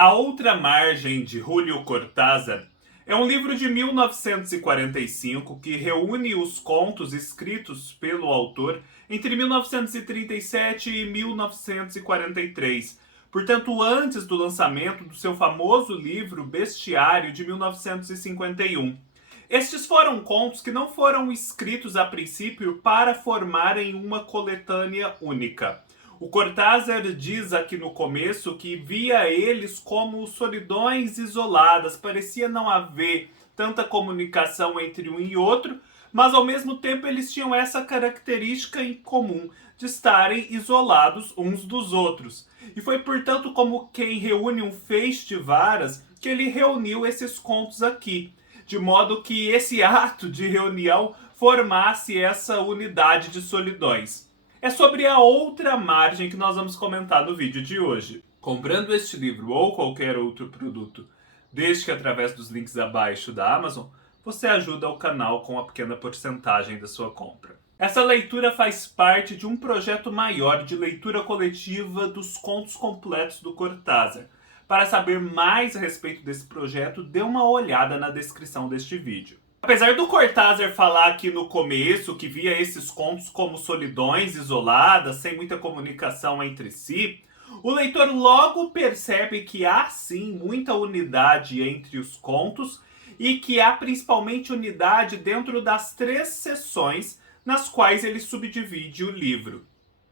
A Outra Margem, de Julio Cortázar, é um livro de 1945 que reúne os contos escritos pelo autor entre 1937 e 1943, portanto antes do lançamento do seu famoso livro Bestiário, de 1951. Estes foram contos que não foram escritos a princípio para formarem uma coletânea única. O Cortázar diz aqui no começo que via eles como solidões isoladas, parecia não haver tanta comunicação entre um e outro, mas ao mesmo tempo eles tinham essa característica em comum de estarem isolados uns dos outros. E foi portanto como quem reúne um feixe de varas que ele reuniu esses contos aqui, de modo que esse ato de reunião formasse essa unidade de solidões. É sobre a outra margem que nós vamos comentar no vídeo de hoje. Comprando este livro ou qualquer outro produto, desde que através dos links abaixo da Amazon, você ajuda o canal com uma pequena porcentagem da sua compra. Essa leitura faz parte de um projeto maior de leitura coletiva dos contos completos do Cortázar. Para saber mais a respeito desse projeto, dê uma olhada na descrição deste vídeo. Apesar do Cortázar falar aqui no começo que via esses contos como solidões isoladas, sem muita comunicação entre si, o leitor logo percebe que há sim muita unidade entre os contos e que há principalmente unidade dentro das 3 seções nas quais ele subdivide o livro.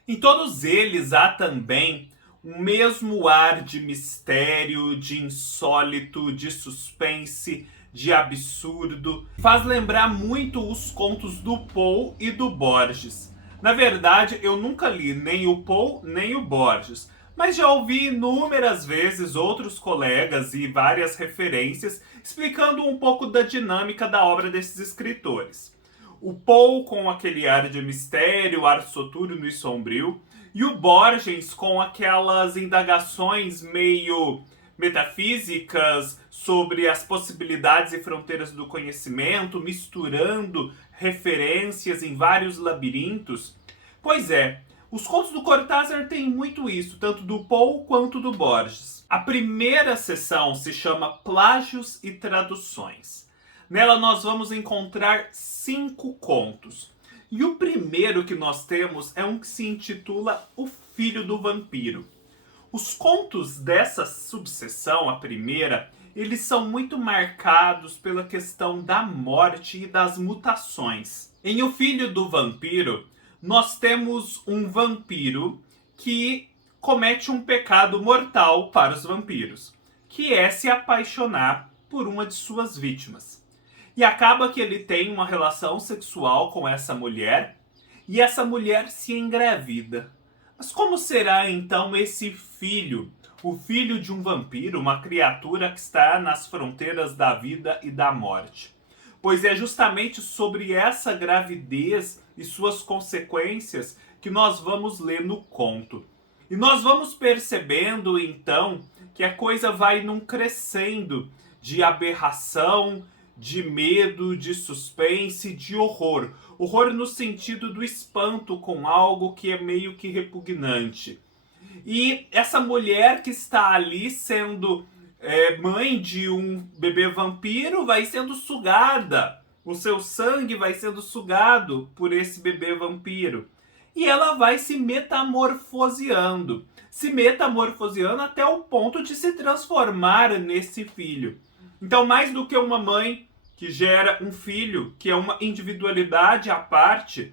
Em todos eles há também o mesmo ar de mistério, de insólito, de suspense, de absurdo. Faz lembrar muito os contos do Poe e do Borges. Na verdade, eu nunca li nem o Poe nem o Borges, mas já ouvi inúmeras vezes outros colegas e várias referências explicando um pouco da dinâmica da obra desses escritores. O Poe com aquele ar de mistério, ar soturno e sombrio, e o Borges com aquelas indagações meio metafísicas sobre as possibilidades e fronteiras do conhecimento, misturando referências em vários labirintos. Pois é, os contos do Cortázar têm muito isso, tanto do Poe quanto do Borges. A primeira seção se chama Plágios e Traduções. Nela nós vamos encontrar 5 contos. E o primeiro que nós temos é um que se intitula O Filho do Vampiro. Os contos dessa subseção, a primeira, eles são muito marcados pela questão da morte e das mutações. Em O Filho do Vampiro, nós temos um vampiro que comete um pecado mortal para os vampiros, que é se apaixonar por uma de suas vítimas. E acaba que ele tem uma relação sexual com essa mulher, e essa mulher se engravida. Mas como será então esse filho, o filho de um vampiro, uma criatura que está nas fronteiras da vida e da morte? Pois é justamente sobre essa gravidez e suas consequências que nós vamos ler no conto. E nós vamos percebendo então que a coisa vai num crescendo de aberração, de medo, de suspense, de horror. Horror no sentido do espanto com algo que é meio que repugnante. E essa mulher que está ali sendo mãe de um bebê vampiro vai sendo sugada. O seu sangue vai sendo sugado por esse bebê vampiro. E ela vai se metamorfoseando. Se metamorfoseando até o ponto de se transformar nesse filho. Então, mais do que uma mãe que gera um filho, que é uma individualidade à parte,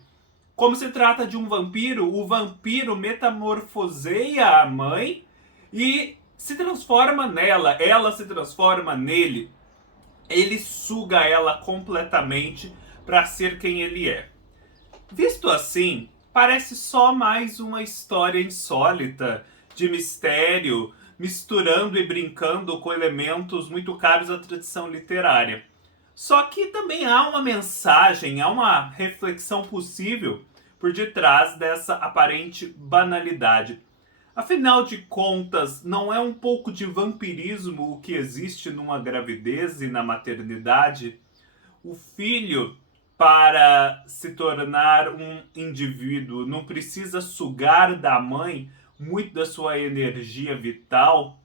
como se trata de um vampiro, o vampiro metamorfoseia a mãe e se transforma nela, ela se transforma nele, ele suga ela completamente para ser quem ele é. Visto assim, parece só mais uma história insólita, de mistério, misturando e brincando com elementos muito caros à tradição literária. Só que também há uma mensagem, há uma reflexão possível por detrás dessa aparente banalidade. Afinal de contas, não é um pouco de vampirismo o que existe numa gravidez e na maternidade? O filho, para se tornar um indivíduo, não precisa sugar da mãe muito da sua energia vital?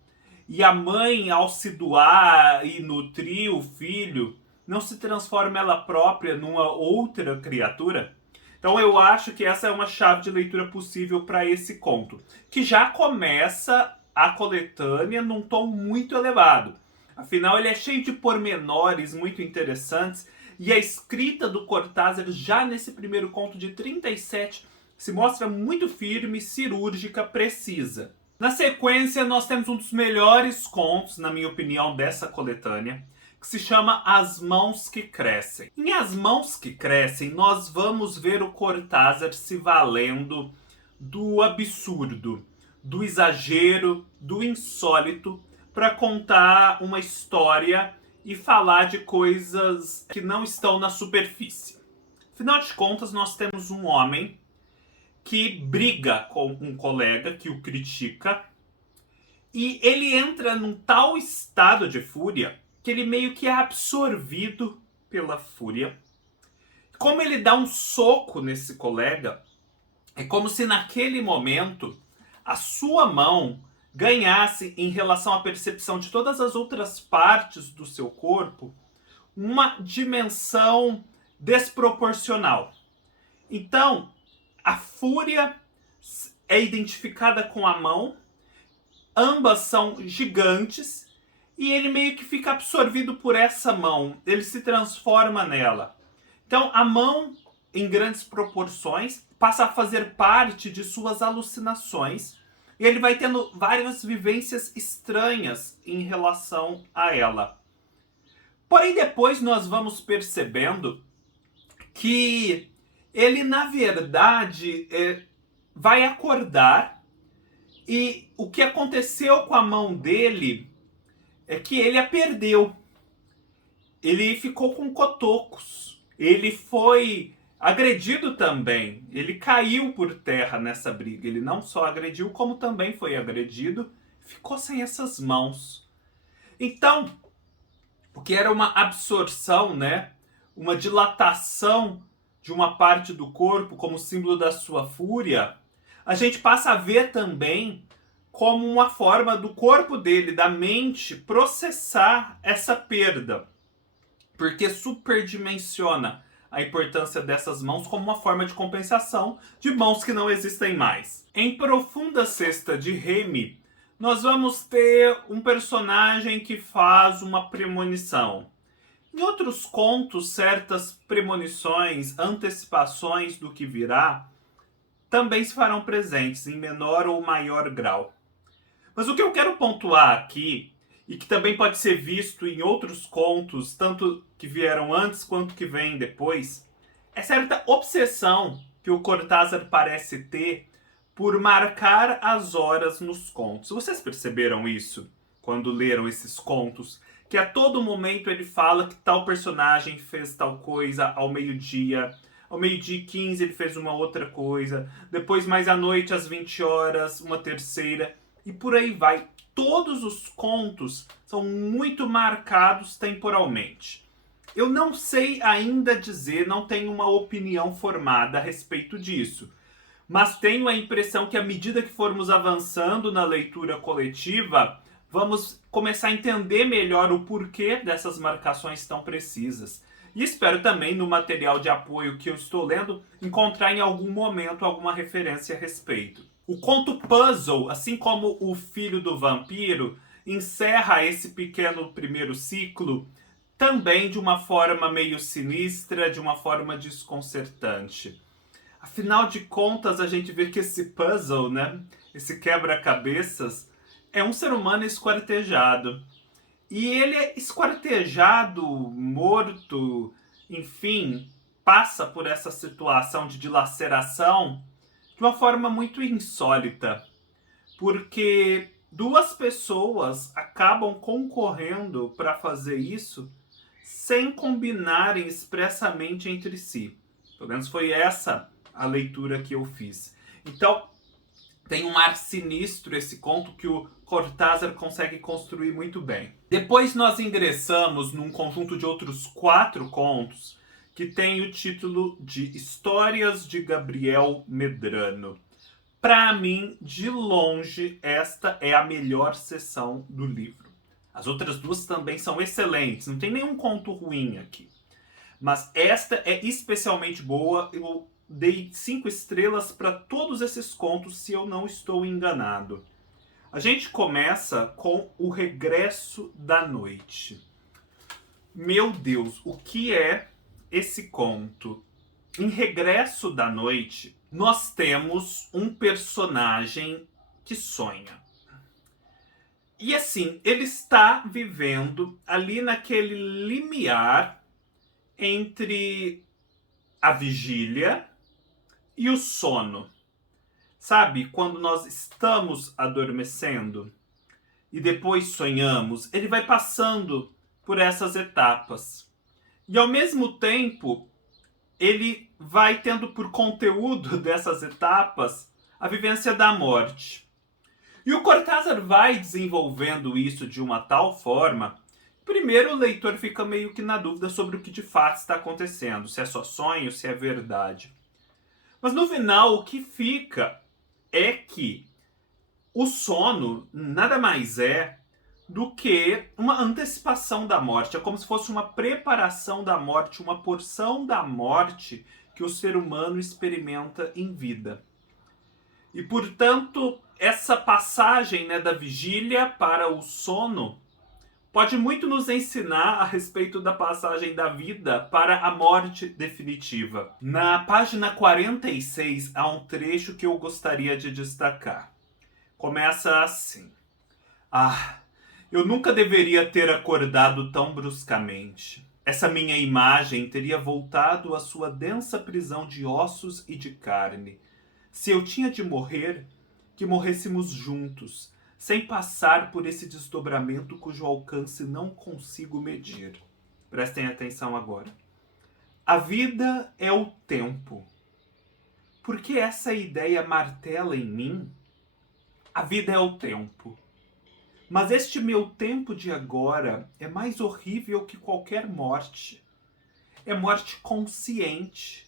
e a mãe, ao se doar e nutrir o filho, não se transforma ela própria numa outra criatura? Então eu acho que essa é uma chave de leitura possível para esse conto, que já começa a coletânea num tom muito elevado. Afinal, ele é cheio de pormenores muito interessantes, e a escrita do Cortázar, já nesse primeiro conto de 37, se mostra muito firme, cirúrgica, precisa. Na sequência, nós temos um dos melhores contos, na minha opinião, dessa coletânea, que se chama As Mãos que Crescem. Em As Mãos que Crescem, nós vamos ver o Cortázar se valendo do absurdo, do exagero, do insólito, para contar uma história e falar de coisas que não estão na superfície. Afinal de contas, nós temos um homem que briga com um colega que o critica, e ele entra num tal estado de fúria que ele meio que é absorvido pela fúria. Como ele dá um soco nesse colega, é como se naquele momento a sua mão ganhasse, em relação à percepção de todas as outras partes do seu corpo, uma dimensão desproporcional. Então, a fúria é identificada com a mão, ambas são gigantes, e ele meio que fica absorvido por essa mão, ele se transforma nela. Então a mão, em grandes proporções, passa a fazer parte de suas alucinações, e ele vai tendo várias vivências estranhas em relação a ela. Porém, depois nós vamos percebendo que ele, na verdade, vai acordar, e o que aconteceu com a mão dele é que ele a perdeu. Ele ficou com cotocos. Ele foi agredido também. Ele caiu por terra nessa briga. Ele não só agrediu, como também foi agredido. Ficou sem essas mãos. Então, o que era uma absorção, né? Uma dilatação de uma parte do corpo como símbolo da sua fúria, a gente passa a ver também como uma forma do corpo dele, da mente, processar essa perda. Porque superdimensiona a importância dessas mãos como uma forma de compensação de mãos que não existem mais. Em Profunda Cesta de Remy, nós vamos ter um personagem que faz uma premonição. Em outros contos, certas premonições, antecipações do que virá, também se farão presentes em menor ou maior grau. Mas o que eu quero pontuar aqui, e que também pode ser visto em outros contos, tanto que vieram antes quanto que vêm depois, é certa obsessão que o Cortázar parece ter por marcar as horas nos contos. Vocês perceberam isso quando leram esses contos? Que a todo momento ele fala que tal personagem fez tal coisa ao meio-dia e 15 ele fez uma outra coisa, depois mais à noite às 20 horas uma terceira, e por aí vai. Todos os contos são muito marcados temporalmente. Eu não sei ainda dizer, não tenho uma opinião formada a respeito disso, mas tenho a impressão que à medida que formos avançando na leitura coletiva, vamos começar a entender melhor o porquê dessas marcações tão precisas. E espero também, no material de apoio que eu estou lendo, encontrar em algum momento alguma referência a respeito. O conto Puzzle, assim como O Filho do Vampiro, encerra esse pequeno primeiro ciclo também de uma forma meio sinistra, de uma forma desconcertante. Afinal de contas, a gente vê que esse puzzle, né, esse quebra-cabeças, é um ser humano esquartejado. E ele é esquartejado, morto, enfim, passa por essa situação de dilaceração de uma forma muito insólita. Porque duas pessoas acabam concorrendo para fazer isso sem combinarem expressamente entre si. Pelo menos foi essa a leitura que eu fiz. Então, tem um ar sinistro esse conto que o Cortázar consegue construir muito bem. Depois nós ingressamos num conjunto de outros 4 contos que tem o título de Histórias de Gabriel Medrano. Para mim, de longe, esta é a melhor seção do livro. As outras duas também são excelentes, não tem nenhum conto ruim aqui. Mas esta é especialmente boa. Eu dei 5 estrelas para todos esses contos, se eu não estou enganado. A gente começa com O Regresso da Noite. Meu Deus, o que é esse conto? Em Regresso da Noite, nós temos um personagem que sonha. E assim, ele está vivendo ali naquele limiar entre a vigília e o sono. Sabe, quando nós estamos adormecendo e depois sonhamos, ele vai passando por essas etapas. E ao mesmo tempo, ele vai tendo por conteúdo dessas etapas a vivência da morte. E o Cortázar vai desenvolvendo isso de uma tal forma, primeiro o leitor fica meio que na dúvida sobre o que de fato está acontecendo, se é só sonho, se é verdade. Mas no final o que fica é que o sono nada mais é do que uma antecipação da morte. É como se fosse uma preparação da morte, uma porção da morte que o ser humano experimenta em vida. E, portanto, essa passagem, né, da vigília para o sono pode muito nos ensinar a respeito da passagem da vida para a morte definitiva. Na página 46 há um trecho que eu gostaria de destacar. Começa assim: Ah, eu nunca deveria ter acordado tão bruscamente. Essa minha imagem teria voltado à sua densa prisão de ossos e de carne. Se eu tinha de morrer, que morrêssemos juntos, sem passar por esse desdobramento cujo alcance não consigo medir. Prestem atenção agora. A vida é o tempo. Por que essa ideia martela em mim? A vida é o tempo. Mas este meu tempo de agora é mais horrível que qualquer morte. É morte consciente.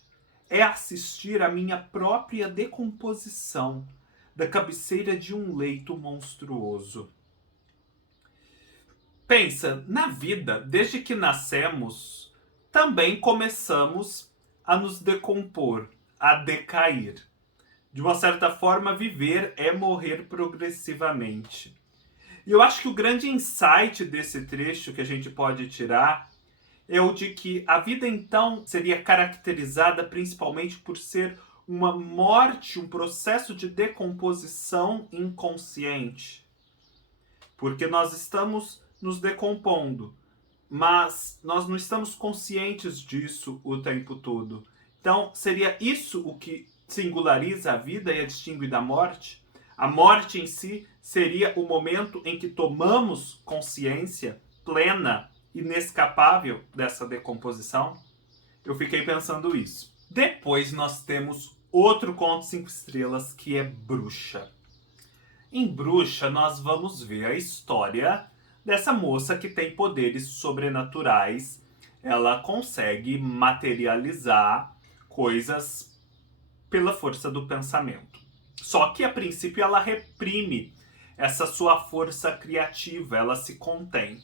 É assistir à minha própria decomposição da cabeceira de um leito monstruoso. Pensa, na vida, desde que nascemos, também começamos a nos decompor, a decair. De uma certa forma, viver é morrer progressivamente. E eu acho que o grande insight desse trecho que a gente pode tirar é o de que a vida então seria caracterizada principalmente por ser uma morte, um processo de decomposição inconsciente. Porque nós estamos nos decompondo, mas nós não estamos conscientes disso o tempo todo. Então, seria isso o que singulariza a vida e a distingue da morte? A morte em si seria o momento em que tomamos consciência plena, inescapável dessa decomposição? Eu fiquei pensando isso. Depois nós temos outro conto 5 estrelas, que é Bruxa. Em Bruxa, nós vamos ver a história dessa moça que tem poderes sobrenaturais. Ela consegue materializar coisas pela força do pensamento. Só que, a princípio, ela reprime essa sua força criativa, ela se contém.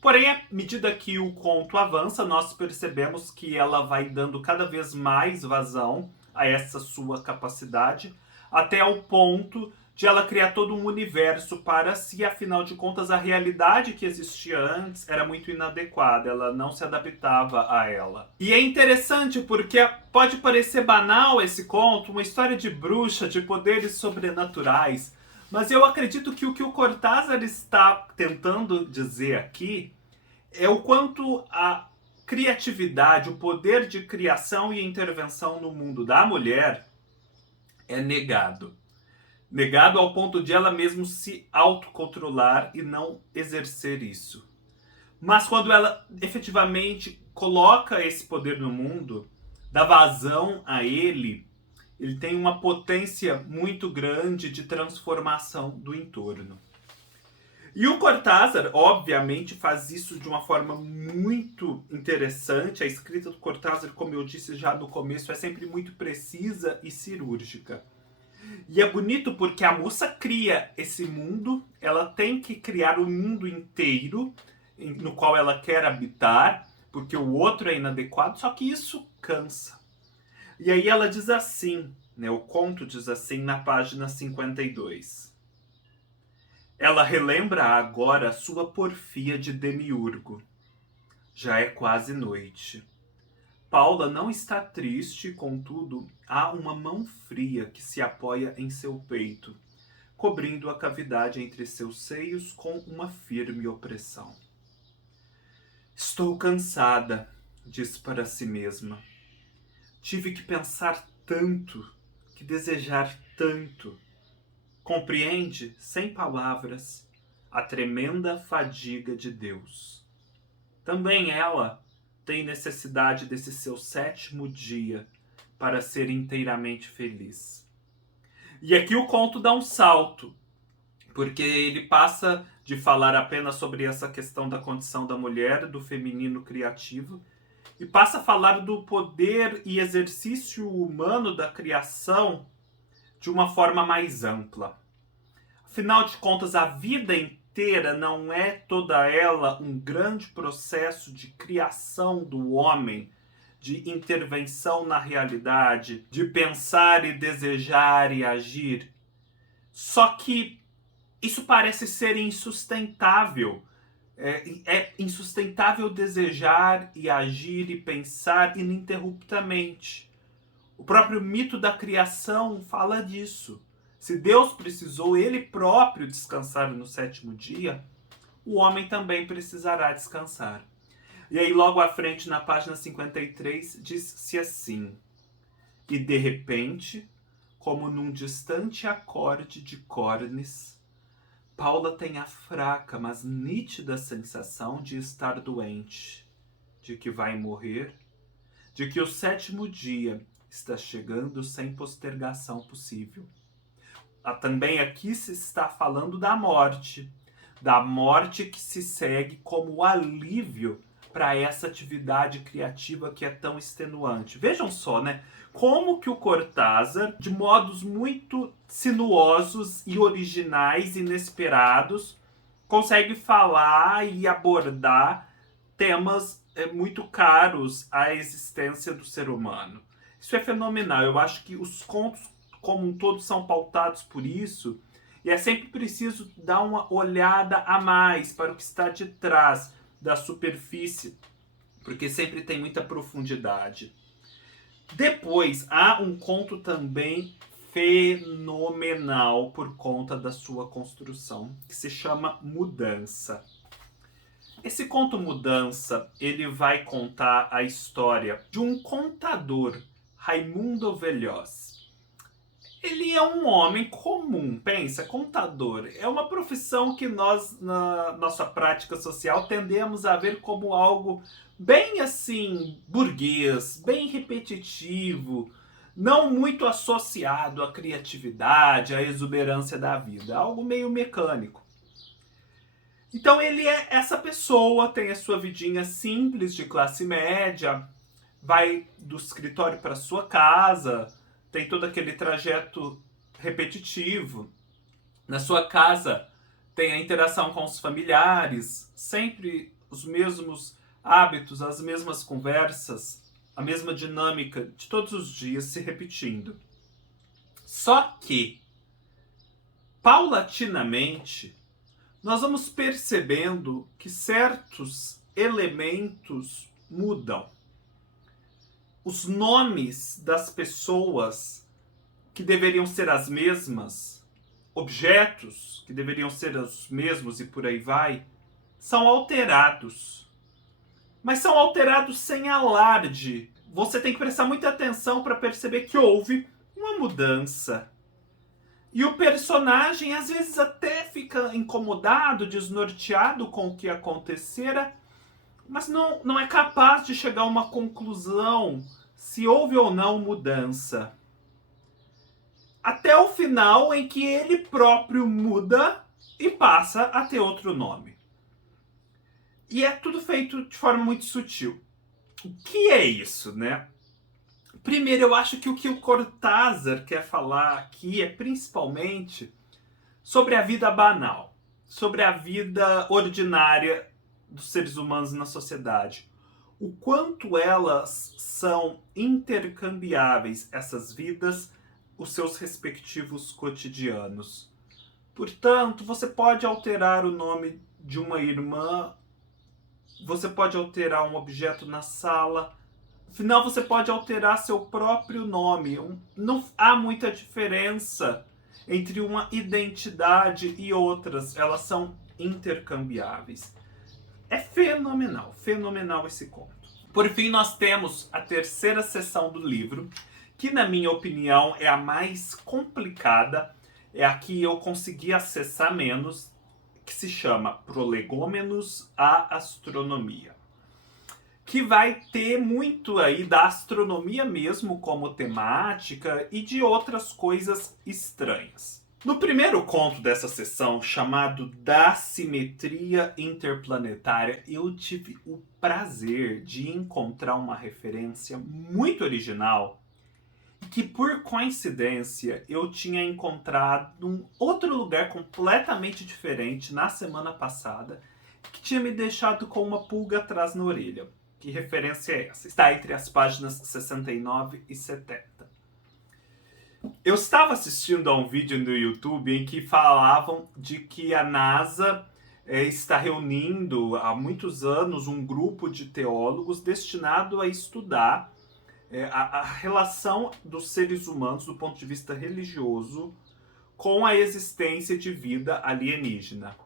Porém, à medida que o conto avança, nós percebemos que ela vai dando cada vez mais vazão a essa sua capacidade, até o ponto de ela criar todo um universo para si. Afinal de contas, a realidade que existia antes era muito inadequada, ela não se adaptava a ela. E é interessante porque pode parecer banal esse conto, uma história de bruxa, de poderes sobrenaturais, mas eu acredito que o Cortázar está tentando dizer aqui é o quanto a criatividade, o poder de criação e intervenção no mundo da mulher é negado. Negado ao ponto de ela mesma se autocontrolar e não exercer isso. Mas quando ela efetivamente coloca esse poder no mundo, dá vazão a ele, ele tem uma potência muito grande de transformação do entorno. E o Cortázar, obviamente, faz isso de uma forma muito interessante. A escrita do Cortázar, como eu disse já no começo, é sempre muito precisa e cirúrgica. E é bonito porque a moça cria esse mundo, ela tem que criar o mundo inteiro no qual ela quer habitar, porque o outro é inadequado, só que isso cansa. E aí ela diz assim, né, o conto diz assim na página 52. Ela relembra agora sua porfia de demiurgo. Já é quase noite. Paula não está triste, contudo, há uma mão fria que se apoia em seu peito, cobrindo a cavidade entre seus seios com uma firme opressão. Estou cansada, diz para si mesma. Tive que pensar tanto, que desejar tanto. Compreende, sem palavras, a tremenda fadiga de Deus. Também ela tem necessidade desse seu 7º dia para ser inteiramente feliz. E aqui o conto dá um salto, porque ele passa de falar apenas sobre essa questão da condição da mulher, do feminino criativo, e passa a falar do poder e exercício humano da criação de uma forma mais ampla. Afinal de contas, a vida inteira não é toda ela um grande processo de criação do homem, de intervenção na realidade, de pensar e desejar e agir. Só que isso parece ser insustentável. É insustentável desejar e agir e pensar ininterruptamente. O próprio mito da criação fala disso. Se Deus precisou ele próprio descansar no 7º dia, o homem também precisará descansar. E aí logo à frente, na página 53, diz-se assim: e de repente, como num distante acorde de cornes, Paula tem a fraca, mas nítida sensação de estar doente, de que vai morrer, de que o 7º dia está chegando sem postergação possível. Também aqui se está falando da morte que se segue como alívio para essa atividade criativa que é tão extenuante. Vejam só, né? Como que o Cortázar, de modos muito sinuosos e originais, inesperados, consegue falar e abordar temas muito caros à existência do ser humano. Isso é fenomenal. Eu acho que os contos, como um todo, são pautados por isso. E é sempre preciso dar uma olhada a mais para o que está de trás da superfície, porque sempre tem muita profundidade. Depois, há um conto também fenomenal por conta da sua construção, que se chama Mudança. Esse conto Mudança, ele vai contar a história de um contador, Raimundo Velhoz. Ele é um homem comum, pensa, contador. É uma profissão que nós, na nossa prática social, tendemos a ver como algo bem assim, burguês, bem repetitivo, não muito associado à criatividade, à exuberância da vida, algo meio mecânico. Então ele é essa pessoa, tem a sua vidinha simples de classe média, vai do escritório para sua casa, tem todo aquele trajeto repetitivo. Na sua casa tem a interação com os familiares, sempre os mesmos hábitos, as mesmas conversas, a mesma dinâmica de todos os dias se repetindo. Só que, paulatinamente, nós vamos percebendo que certos elementos mudam. Os nomes das pessoas que deveriam ser as mesmas, objetos que deveriam ser os mesmos e por aí vai, são alterados. Mas são alterados sem alarde. Você tem que prestar muita atenção para perceber que houve uma mudança. E o personagem às vezes até fica incomodado, desnorteado com o que acontecera, mas não é capaz de chegar a uma conclusão se houve ou não mudança. Até o final, em que ele próprio muda e passa a ter outro nome. E é tudo feito de forma muito sutil. O que é isso, né? Primeiro, eu acho que o Cortázar quer falar aqui é principalmente sobre a vida banal, sobre a vida ordinária dos seres humanos na sociedade. O quanto elas são intercambiáveis, essas vidas, os seus respectivos cotidianos. Portanto, você pode alterar o nome de uma irmã, você pode alterar um objeto na sala, afinal, você pode alterar seu próprio nome. Não há muita diferença entre uma identidade e outras. Elas são intercambiáveis. É fenomenal, fenomenal esse conto. Por fim, nós temos a terceira seção do livro, que na minha opinião é a mais complicada, é a que eu consegui acessar menos, que se chama Prolegômenos à Astronomia, que vai ter muito aí da astronomia mesmo como temática e de outras coisas estranhas. No primeiro conto dessa sessão, chamado Da Simetria Interplanetária, eu tive o prazer de encontrar uma referência muito original e que, por coincidência, eu tinha encontrado em outro lugar completamente diferente na semana passada, que tinha me deixado com uma pulga atrás na orelha. Que referência é essa? Está entre as páginas 69 e 70. Eu estava assistindo a um vídeo no YouTube em que falavam de que a NASA está reunindo há muitos anos um grupo de teólogos destinado a estudar a relação dos seres humanos do ponto de vista religioso com a existência de vida alienígena.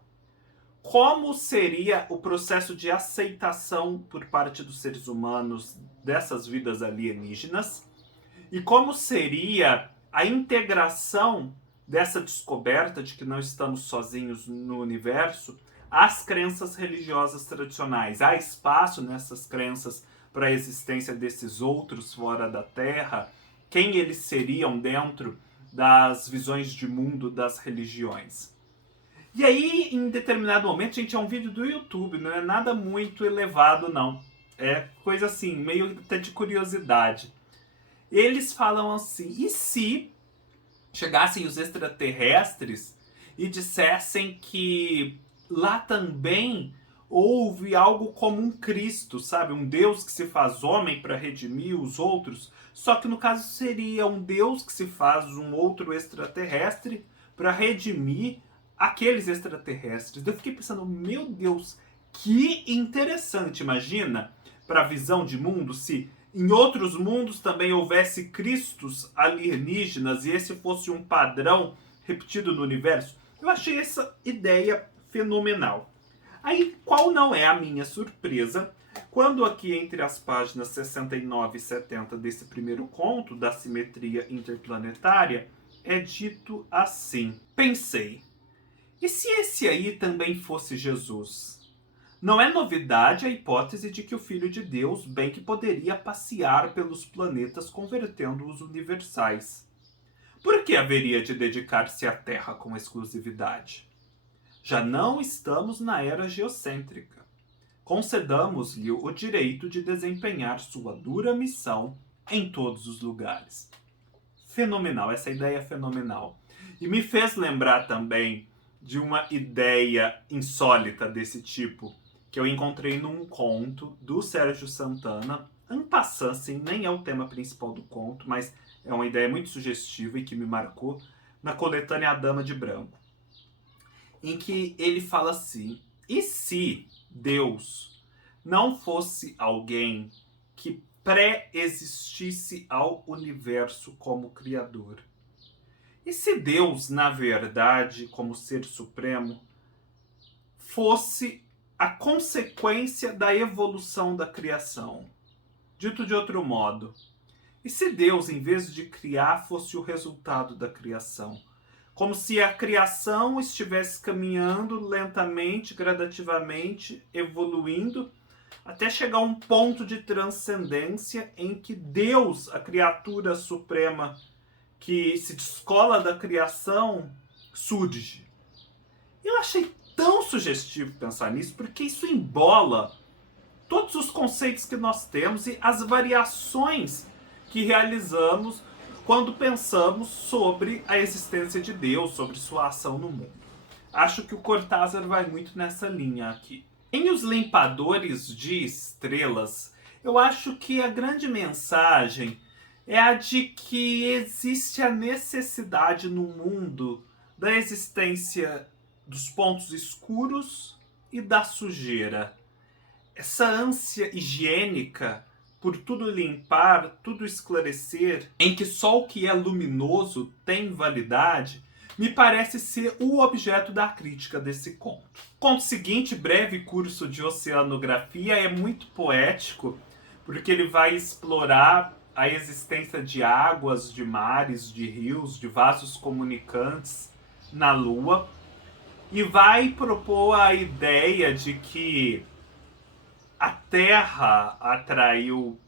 Como seria o processo de aceitação por parte dos seres humanos dessas vidas alienígenas? E como seria a integração dessa descoberta de que não estamos sozinhos no universo às crenças religiosas tradicionais? Há espaço nessas crenças para a existência desses outros fora da Terra? Quem eles seriam dentro das visões de mundo das religiões? E aí, em determinado momento, gente, é um vídeo do YouTube, não é nada muito elevado, não. É coisa assim, meio até de curiosidade. Eles falam assim, e se chegassem os extraterrestres e dissessem que lá também houve algo como um Cristo, sabe? Um Deus que se faz homem para redimir os outros, só que no caso seria um Deus que se faz um outro extraterrestre para redimir aqueles extraterrestres. Eu fiquei pensando, meu Deus, que interessante, imagina, para a visão de mundo, se em outros mundos também houvesse cristos alienígenas e esse fosse um padrão repetido no universo. Eu achei essa ideia fenomenal. Aí, qual não é a minha surpresa, quando aqui entre as páginas 69 e 70 desse primeiro conto, da simetria interplanetária, é dito assim: pensei, e se esse aí também fosse Jesus? Não é novidade a hipótese de que o Filho de Deus bem que poderia passear pelos planetas convertendo-os universais. Por que haveria de dedicar-se à Terra com exclusividade? Já não estamos na era geocêntrica. Concedamos-lhe o direito de desempenhar sua dura missão em todos os lugares. Fenomenal, essa ideia é fenomenal. E me fez lembrar também de uma ideia insólita desse tipo, que eu encontrei num conto do Sérgio Santana. En passant, assim, nem é o tema principal do conto, mas é uma ideia muito sugestiva e que me marcou, na coletânea A Dama de Branco, em que ele fala assim: e se Deus não fosse alguém que pré-existisse ao universo como criador? E se Deus, na verdade, como ser supremo, fosse a consequência da evolução da criação? Dito de outro modo, e se Deus, em vez de criar, fosse o resultado da criação? Como se a criação estivesse caminhando lentamente, gradativamente, evoluindo, até chegar a um ponto de transcendência em que Deus, a criatura suprema que se descola da criação, surge. Eu achei tão sugestivo pensar nisso, porque isso embola todos os conceitos que nós temos e as variações que realizamos quando pensamos sobre a existência de Deus, sobre sua ação no mundo. Acho que o Cortázar vai muito nessa linha aqui. Em Os Limpadores de Estrelas, eu acho que a grande mensagem é a de que existe a necessidade no mundo da existência dos pontos escuros e da sujeira. Essa ânsia higiênica por tudo limpar, tudo esclarecer, em que só o que é luminoso tem validade, me parece ser o objeto da crítica desse conto. O conto seguinte, Breve Curso de Oceanografia, é muito poético, porque ele vai explorar a existência de águas, de mares, de rios, de vasos comunicantes na Lua, e vai propor a ideia de que a Terra atraiu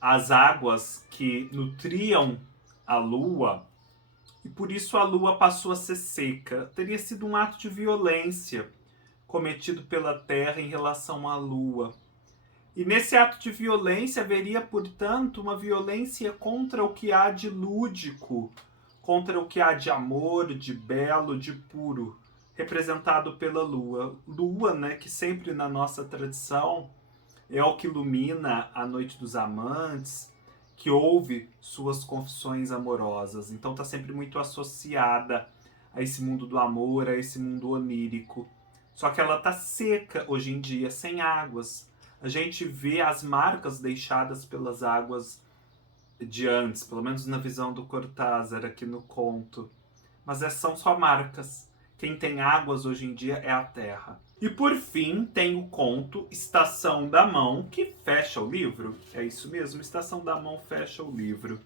as águas que nutriam a Lua e por isso a Lua passou a ser seca. Teria sido um ato de violência cometido pela Terra em relação à Lua. E nesse ato de violência haveria, portanto, uma violência contra o que há de lúdico, contra o que há de amor, de belo, de puro, representado pela Lua. Lua, né, que sempre na nossa tradição é o que ilumina a noite dos amantes, que ouve suas confissões amorosas. Então está sempre muito associada a esse mundo do amor, a esse mundo onírico. Só que ela está seca hoje em dia, sem águas. A gente vê as marcas deixadas pelas águas de antes, pelo menos na visão do Cortázar aqui no conto. Mas são só marcas. Quem tem águas hoje em dia é a terra. E por fim tem o conto Estação da Mão, que fecha o livro. É isso mesmo, Estação da Mão fecha o livro.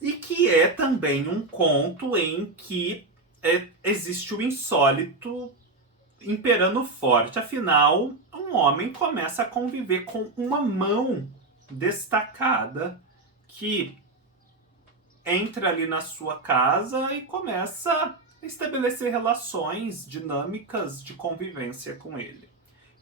E que é também um conto em que existe o insólito imperando forte. Afinal, um homem começa a conviver com uma mão destacada que entra ali na sua casa e começa a estabelecer relações dinâmicas de convivência com ele.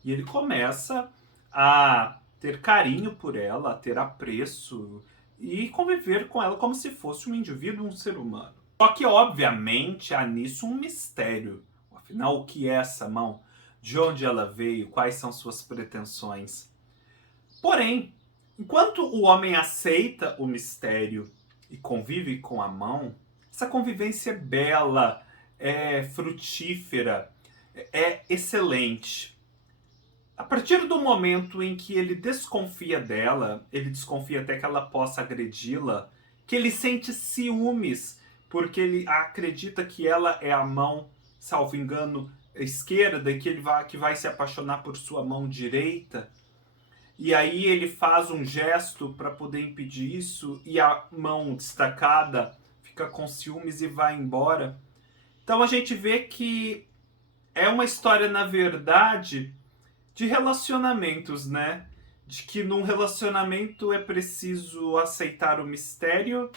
E ele começa a ter carinho por ela, a ter apreço e conviver com ela como se fosse um indivíduo, um ser humano. Só que, obviamente, há nisso um mistério. Afinal, o que é essa mão? De onde ela veio? Quais são suas pretensões? Porém, enquanto o homem aceita o mistério e convive com a mão, essa convivência é bela, é frutífera, é excelente. A partir do momento em que ele desconfia dela, ele desconfia até que ela possa agredi-la, que ele sente ciúmes, porque ele acredita que ela é a mão, salvo engano, esquerda, e que vai se apaixonar por sua mão direita. E aí ele faz um gesto para poder impedir isso e a mão destacada fica com ciúmes e vai embora. Então a gente vê que é uma história, na verdade, de relacionamentos, né? De que num relacionamento é preciso aceitar o mistério,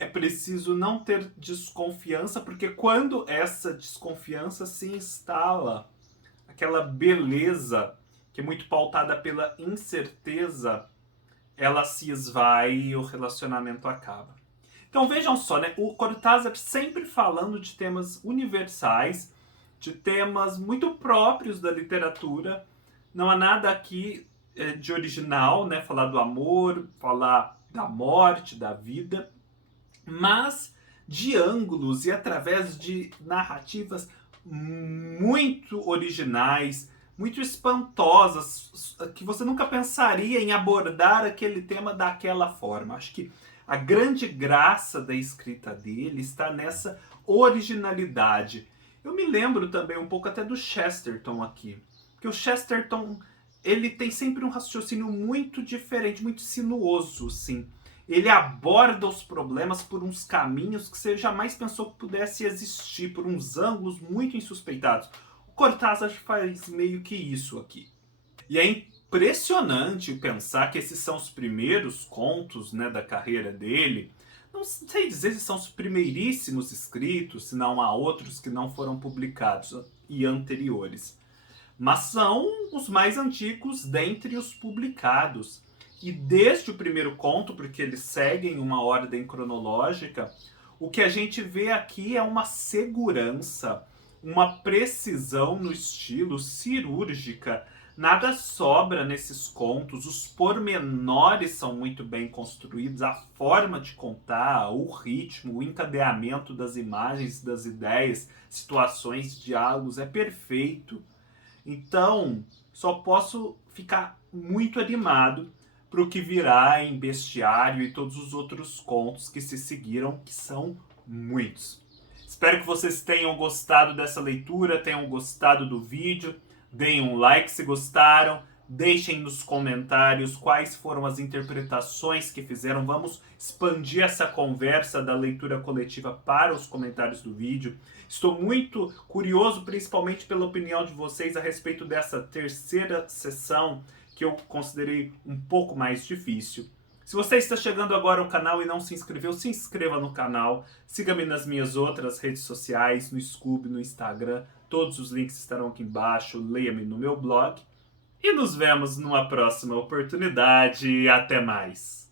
é preciso não ter desconfiança, porque quando essa desconfiança se instala, aquela beleza que é muito pautada pela incerteza, ela se esvai e o relacionamento acaba. Então vejam só, né? O Cortázar sempre falando de temas universais, de temas muito próprios da literatura. Não há nada aqui de original, né? Falar do amor, falar da morte, da vida, mas de ângulos e através de narrativas muito originais, muito espantosas, que você nunca pensaria em abordar aquele tema daquela forma. Acho que a grande graça da escrita dele está nessa originalidade. Eu me lembro também um pouco até do Chesterton aqui, porque o Chesterton ele tem sempre um raciocínio muito diferente, muito sinuoso, sim. Ele aborda os problemas por uns caminhos que você jamais pensou que pudesse existir, por uns ângulos muito insuspeitados. O Cortázar faz meio que isso aqui. E é impressionante pensar que esses são os primeiros contos, né, da carreira dele. Não sei dizer se são os primeiríssimos escritos, se não há outros que não foram publicados e anteriores. Mas são os mais antigos dentre os publicados. E desde o primeiro conto, porque eles seguem uma ordem cronológica, o que a gente vê aqui é uma segurança, uma precisão no estilo cirúrgica. Nada sobra nesses contos, os pormenores são muito bem construídos, a forma de contar, o ritmo, o encadeamento das imagens, das ideias, situações, diálogos é perfeito. Então, só posso ficar muito animado para o que virá em Bestiário e todos os outros contos que se seguiram, que são muitos. Espero que vocês tenham gostado dessa leitura, tenham gostado do vídeo. Deem um like se gostaram. Deixem nos comentários quais foram as interpretações que fizeram. Vamos expandir essa conversa da leitura coletiva para os comentários do vídeo. Estou muito curioso, principalmente pela opinião de vocês a respeito dessa terceira sessão, que eu considerei um pouco mais difícil. Se você está chegando agora ao canal e não se inscreveu, se inscreva no canal. Siga-me nas minhas outras redes sociais, no Scoob, no Instagram. Todos os links estarão aqui embaixo. Leia-me no meu blog. E nos vemos numa próxima oportunidade. Até mais!